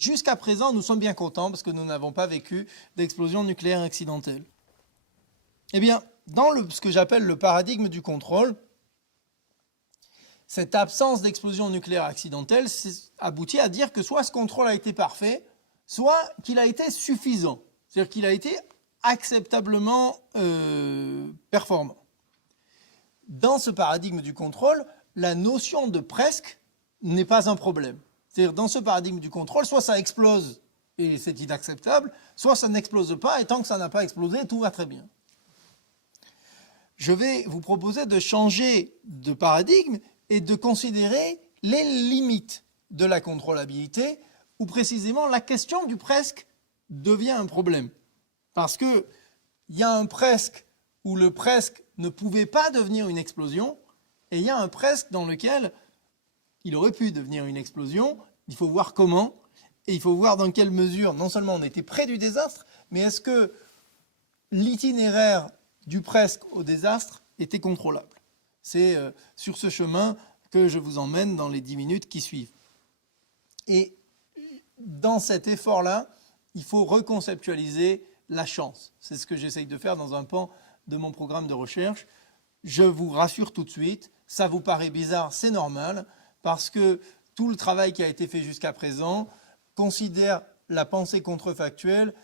Jusqu'à présent, nous sommes bien contents parce que nous n'avons pas vécu d'explosion nucléaire accidentelle. Eh bien, dans ce que j'appelle le paradigme du contrôle, cette absence d'explosion nucléaire accidentelle aboutit à dire que soit ce contrôle a été parfait, soit qu'il a été suffisant, c'est-à-dire qu'il a été acceptablement performant. Dans ce paradigme du contrôle, la notion de presque n'est pas un problème. C'est-à-dire dans ce paradigme du contrôle, soit ça explose et c'est inacceptable, soit ça n'explose pas et tant que ça n'a pas explosé, tout va très bien. Je vais vous proposer de changer de paradigme et de considérer les limites de la contrôlabilité, ou précisément la question du presque devient un problème. Parce qu'il y a un presque où le presque ne pouvait pas devenir une explosion, et il y a un presque dans lequel il aurait pu devenir une explosion. Il faut voir comment, et il faut voir dans quelle mesure, non seulement on était près du désastre, mais est-ce que l'itinéraire du presque au désastre était contrôlable. C'est sur ce chemin que je vous emmène dans les 10 minutes qui suivent. Et dans cet effort-là, il faut reconceptualiser la chance. C'est ce que j'essaye de faire dans un pan de mon programme de recherche. Je vous rassure tout de suite, ça vous paraît bizarre, c'est normal, parce que tout le travail qui a été fait jusqu'à présent considère la pensée contrefactuelle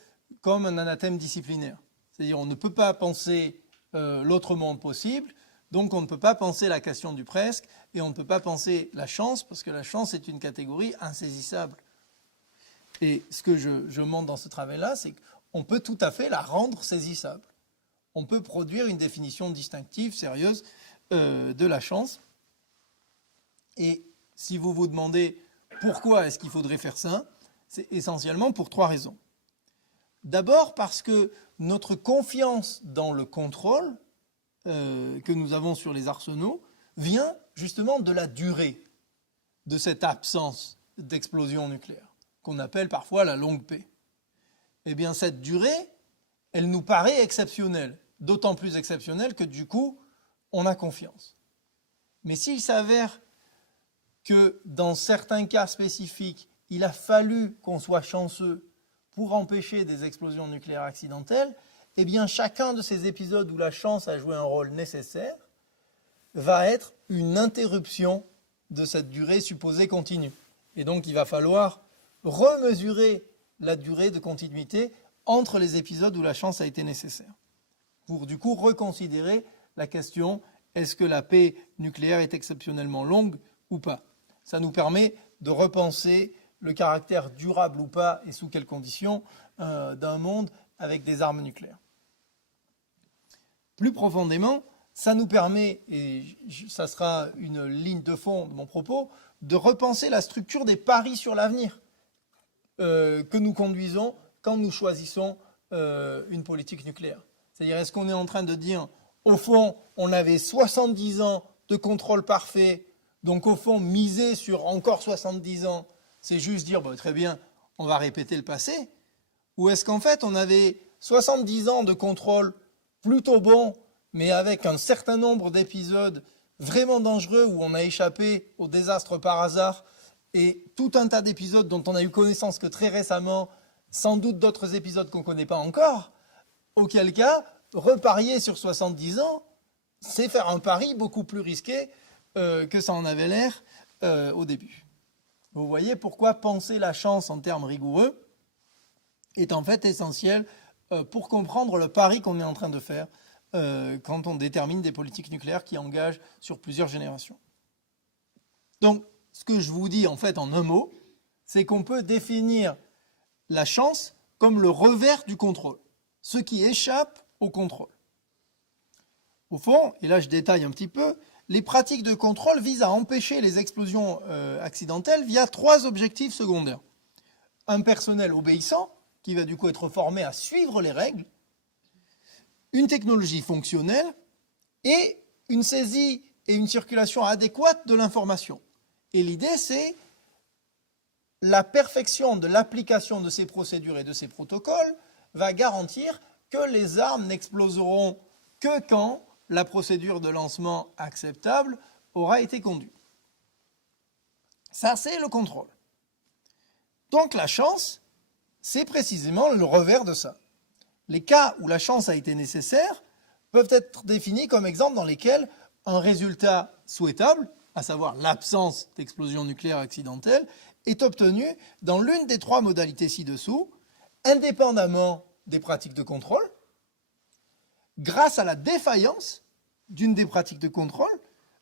comme un anathème disciplinaire. C'est-à-dire on ne peut pas penser l'autre monde possible, donc on ne peut pas penser la question du presque, et on ne peut pas penser la chance, parce que la chance est une catégorie insaisissable. Et ce que je montre dans ce travail-là, c'est qu'on peut tout à fait la rendre saisissable. On peut produire une définition distinctive, sérieuse, de la chance. Et si vous vous demandez pourquoi est-ce qu'il faudrait faire ça, c'est essentiellement pour 3 raisons. D'abord parce que notre confiance dans le contrôle que nous avons sur les arsenaux vient justement de la durée de cette absence d'explosion nucléaire, qu'on appelle parfois la longue paix. Eh bien, cette durée, elle nous paraît exceptionnelle, d'autant plus exceptionnelle que du coup, on a confiance. Mais s'il s'avère que dans certains cas spécifiques, il a fallu qu'on soit chanceux pour empêcher des explosions nucléaires accidentelles, eh bien chacun de ces épisodes où la chance a joué un rôle nécessaire va être une interruption de cette durée supposée continue. Et donc il va falloir remesurer la durée de continuité entre les épisodes où la chance a été nécessaire, pour du coup reconsidérer la question, est-ce que la paix nucléaire est exceptionnellement longue ou pas? Ça nous permet de repenser le caractère durable ou pas et sous quelles conditions d'un monde avec des armes nucléaires. Plus profondément, ça nous permet, et ça sera une ligne de fond de mon propos, de repenser la structure des paris sur l'avenir que nous conduisons quand nous choisissons une politique nucléaire. C'est-à-dire, est-ce qu'on est en train de dire, au fond, on avait 70 ans de contrôle parfait, donc au fond, miser sur encore 70 ans, c'est juste dire, bah, très bien, on va répéter le passé, ou est-ce qu'en fait, on avait 70 ans de contrôle plutôt bon, mais avec un certain nombre d'épisodes vraiment dangereux où on a échappé au désastre par hasard, et tout un tas d'épisodes dont on a eu connaissance que très récemment, sans doute d'autres épisodes qu'on ne connaît pas encore, auquel cas, reparier sur 70 ans, c'est faire un pari beaucoup plus risqué que ça en avait l'air au début. Vous voyez pourquoi penser la chance en termes rigoureux est en fait essentiel pour comprendre le pari qu'on est en train de faire quand on détermine des politiques nucléaires qui engagent sur plusieurs générations. Donc, ce que je vous dis en fait en un mot, c'est qu'on peut définir la chance comme le revers du contrôle, ce qui échappe au contrôle. Au fond, et là je détaille un petit peu, les pratiques de contrôle visent à empêcher les explosions accidentelles via 3 objectifs secondaires. Un personnel obéissant, qui va du coup être formé à suivre les règles, une technologie fonctionnelle et une saisie et une circulation adéquate de l'information. Et l'idée, c'est la perfection de l'application de ces procédures et de ces protocoles va garantir que les armes n'exploseront que quand la procédure de lancement acceptable aura été conduite. Ça, c'est le contrôle. Donc la chance, c'est précisément le revers de ça. Les cas où la chance a été nécessaire peuvent être définis comme exemples dans lesquels un résultat souhaitable, à savoir l'absence d'explosion nucléaire accidentelle, est obtenu dans l'une des trois modalités ci-dessous, indépendamment des pratiques de contrôle, grâce à la défaillance d'une des pratiques de contrôle,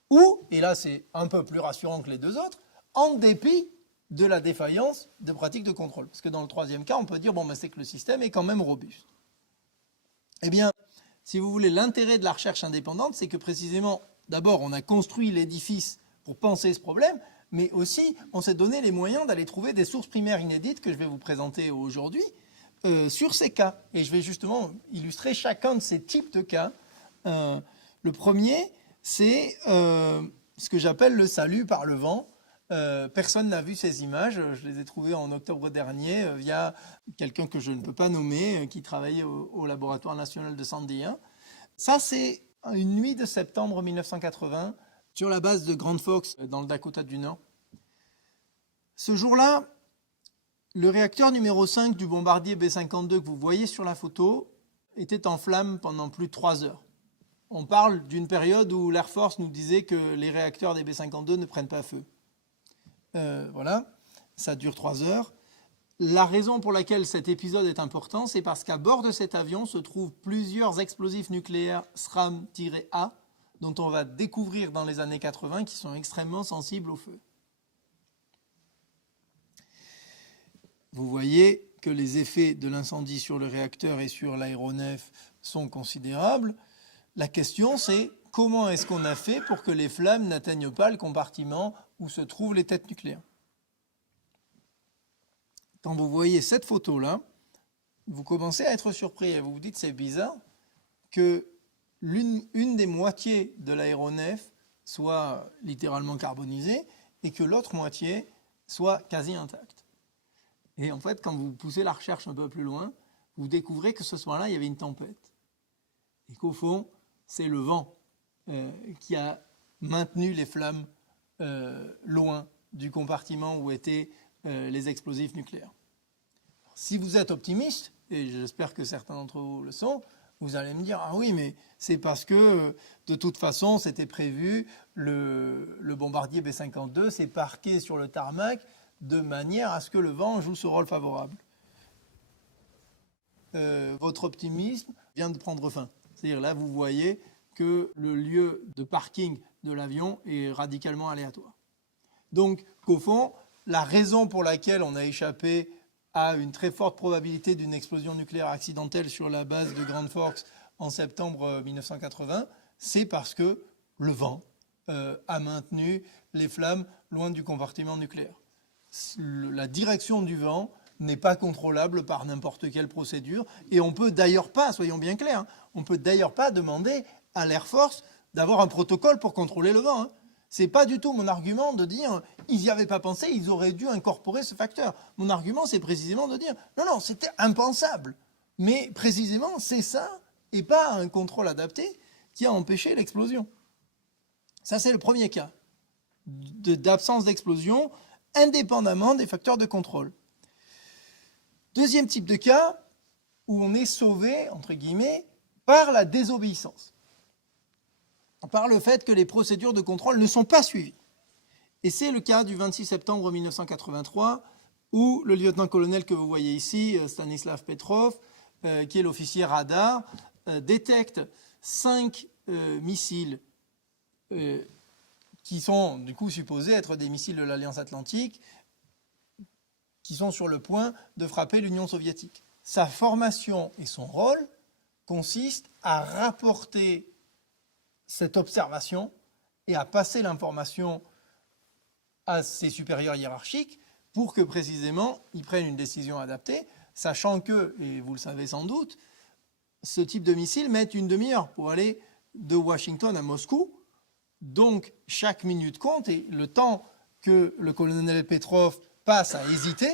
ou, et là c'est un peu plus rassurant que les deux autres, en dépit de la défaillance de pratiques de contrôle. Parce que dans le troisième cas, on peut dire, bon, ben, c'est que le système est quand même robuste. Eh bien, si vous voulez, l'intérêt de la recherche indépendante, c'est que précisément, d'abord, on a construit l'édifice pour penser ce problème, mais aussi, on s'est donné les moyens d'aller trouver des sources primaires inédites que je vais vous présenter aujourd'hui sur ces cas. Et je vais justement illustrer chacun de ces types de cas. Le premier, c'est ce que j'appelle le salut par le vent. Personne n'a vu ces images. Je les ai trouvées en octobre dernier via quelqu'un que je ne peux pas nommer, qui travaillait au Laboratoire national de Sandia. Ça, c'est une nuit de septembre 1980 sur la base de Grand Forks dans le Dakota du Nord. Ce jour-là, le réacteur numéro 5 du bombardier B-52 que vous voyez sur la photo était en flammes pendant plus de 3 heures. On parle d'une période où l'Air Force nous disait que les réacteurs des B-52 ne prennent pas feu. Voilà, ça dure 3 heures. La raison pour laquelle cet épisode est important, c'est parce qu'à bord de cet avion se trouvent plusieurs explosifs nucléaires SRAM-A, dont on va découvrir dans les années 80 qui sont extrêmement sensibles au feu. Vous voyez que les effets de l'incendie sur le réacteur et sur l'aéronef sont considérables. La question, c'est comment est-ce qu'on a fait pour que les flammes n'atteignent pas le compartiment où se trouvent les têtes nucléaires. Quand vous voyez cette photo-là, vous commencez à être surpris et vous vous dites c'est bizarre que une des moitiés de l'aéronef soit littéralement carbonisée et que l'autre moitié soit quasi intacte. Et en fait, quand vous poussez la recherche un peu plus loin, vous découvrez que ce soir-là, il y avait une tempête. Et qu'au fond, c'est le vent qui a maintenu les flammes loin du compartiment où étaient les explosifs nucléaires. Si vous êtes optimiste, et j'espère que certains d'entre vous le sont, vous allez me dire, ah oui, mais c'est parce que de toute façon, c'était prévu, le bombardier B-52 s'est parqué sur le tarmac de manière à ce que le vent joue ce rôle favorable. Votre optimisme vient de prendre fin. C'est-à-dire là, vous voyez que le lieu de parking de l'avion est radicalement aléatoire. Donc, qu'au fond, la raison pour laquelle on a échappé à une très forte probabilité d'une explosion nucléaire accidentelle sur la base de Grand Forks en septembre 1980, c'est parce que le vent a maintenu les flammes loin du compartiment nucléaire. La direction du vent n'est pas contrôlable par n'importe quelle procédure et on peut d'ailleurs pas, soyons bien clairs, hein, on peut d'ailleurs pas demander à l'Air Force d'avoir un protocole pour contrôler le vent. Hein. C'est pas du tout mon argument de dire ils n'y avaient pas pensé, ils auraient dû incorporer ce facteur. Mon argument, c'est précisément de dire non, c'était impensable. Mais précisément, c'est ça et pas un contrôle adapté qui a empêché l'explosion. Ça, c'est le premier cas d'absence d'explosion indépendamment des facteurs de contrôle. Deuxième type de cas où on est sauvé, entre guillemets, par la désobéissance. Par le fait que les procédures de contrôle ne sont pas suivies. Et c'est le cas du 26 septembre 1983, où le lieutenant-colonel que vous voyez ici, Stanislav Petrov, qui est l'officier radar, détecte 5 missiles qui sont du coup supposés être des missiles de l'Alliance Atlantique, qui sont sur le point de frapper l'Union soviétique. Sa formation et son rôle consistent à rapporter cette observation et à passer l'information à ses supérieurs hiérarchiques pour que précisément ils prennent une décision adaptée, sachant que, et vous le savez sans doute, ce type de missile met une demi-heure pour aller de Washington à Moscou. Donc chaque minute compte et le temps que le colonel Petrov passe à hésiter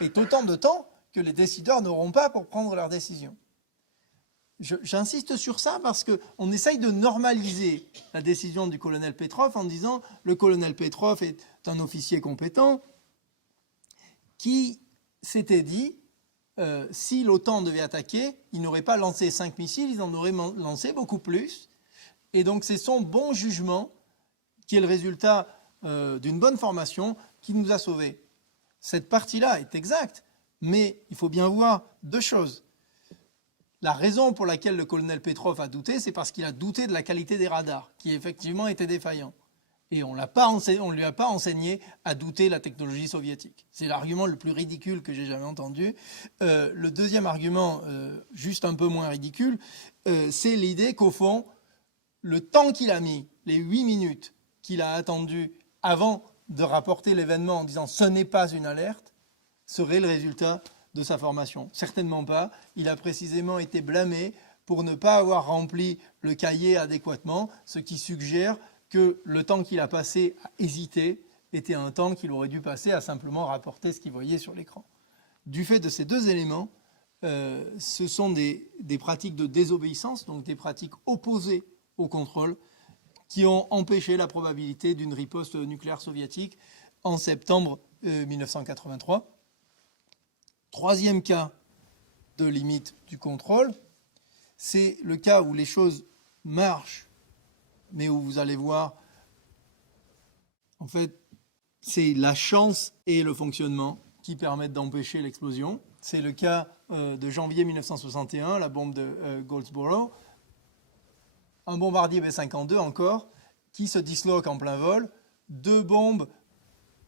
est autant de temps que les décideurs n'auront pas pour prendre leur décision. J'insiste sur ça parce qu'on essaye de normaliser la décision du colonel Petrov en disant le colonel Petrov est un officier compétent qui s'était dit, si l'OTAN devait attaquer, ils n'auraient pas lancé 5 missiles, ils en auraient lancé beaucoup plus. Et donc c'est son bon jugement, qui est le résultat d'une bonne formation, qui nous a sauvés. Cette partie-là est exacte, mais il faut bien voir deux choses. La raison pour laquelle le colonel Petrov a douté, c'est parce qu'il a douté de la qualité des radars, qui effectivement étaient défaillants. Et on ne lui a pas enseigné à douter la technologie soviétique. C'est l'argument le plus ridicule que j'ai jamais entendu. Le deuxième argument, juste un peu moins ridicule, c'est l'idée qu'au fond, le temps qu'il a mis, les 8 minutes qu'il a attendu avant de rapporter l'événement en disant « ce n'est pas une alerte », serait le résultat de sa formation. Certainement pas. Il a précisément été blâmé pour ne pas avoir rempli le cahier adéquatement, ce qui suggère que le temps qu'il a passé à hésiter était un temps qu'il aurait dû passer à simplement rapporter ce qu'il voyait sur l'écran. Du fait de ces deux éléments, ce sont des pratiques de désobéissance, donc des pratiques opposées au contrôle, qui ont empêché la probabilité d'une riposte nucléaire soviétique en septembre 1983. Troisième cas de limite du contrôle, c'est le cas où les choses marchent, mais où vous allez voir, en fait, c'est la chance et le fonctionnement qui permettent d'empêcher l'explosion. C'est le cas de janvier 1961, la bombe de Goldsboro. Un bombardier B-52 encore, qui se disloque en plein vol. 2 bombes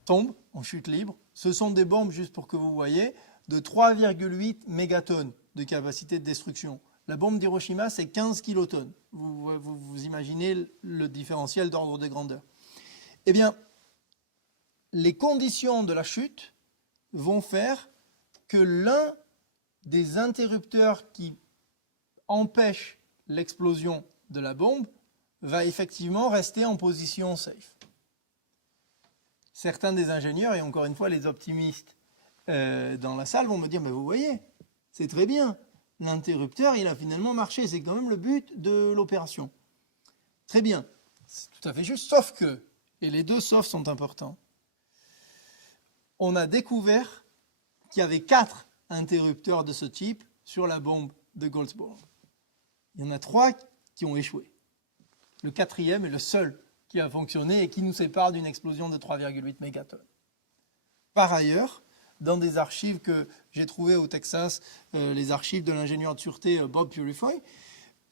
tombent en chute libre. Ce sont des bombes, juste pour que vous voyez, de 3,8 mégatonnes de capacité de destruction. La bombe d'Hiroshima, c'est 15 kilotonnes. Vous imaginez le différentiel d'ordre de grandeur. Eh bien, les conditions de la chute vont faire que l'un des interrupteurs qui empêchent l'explosion de la bombe va effectivement rester en position safe. Certains des ingénieurs, et encore une fois les optimistes dans la salle, vont me dire « mais vous voyez, c'est très bien, l'interrupteur il a finalement marché, c'est quand même le but de l'opération. » Très bien, c'est tout à fait juste, sauf que, et les deux saufs sont importants, on a découvert qu'il y avait 4 interrupteurs de ce type sur la bombe de Goldsboro. Il y en a 3 qui ont échoué. Le 4e est le seul qui a fonctionné et qui nous sépare d'une explosion de 3,8 mégatonnes. Par ailleurs, dans des archives que j'ai trouvées au Texas, les archives de l'ingénieur de sûreté Bob Purifoy,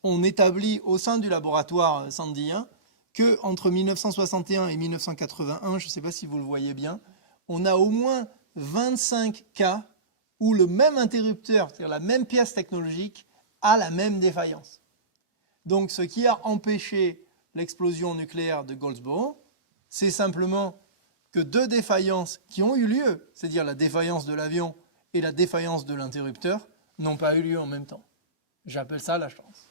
on établit au sein du laboratoire sandien qu'entre 1961 et 1981, je ne sais pas si vous le voyez bien, on a au moins 25 cas où le même interrupteur, c'est-à-dire la même pièce technologique, a la même défaillance. Donc ce qui a empêché l'explosion nucléaire de Goldsboro, c'est simplement que 2 défaillances qui ont eu lieu, c'est-à-dire la défaillance de l'avion et la défaillance de l'interrupteur, n'ont pas eu lieu en même temps. J'appelle ça la chance.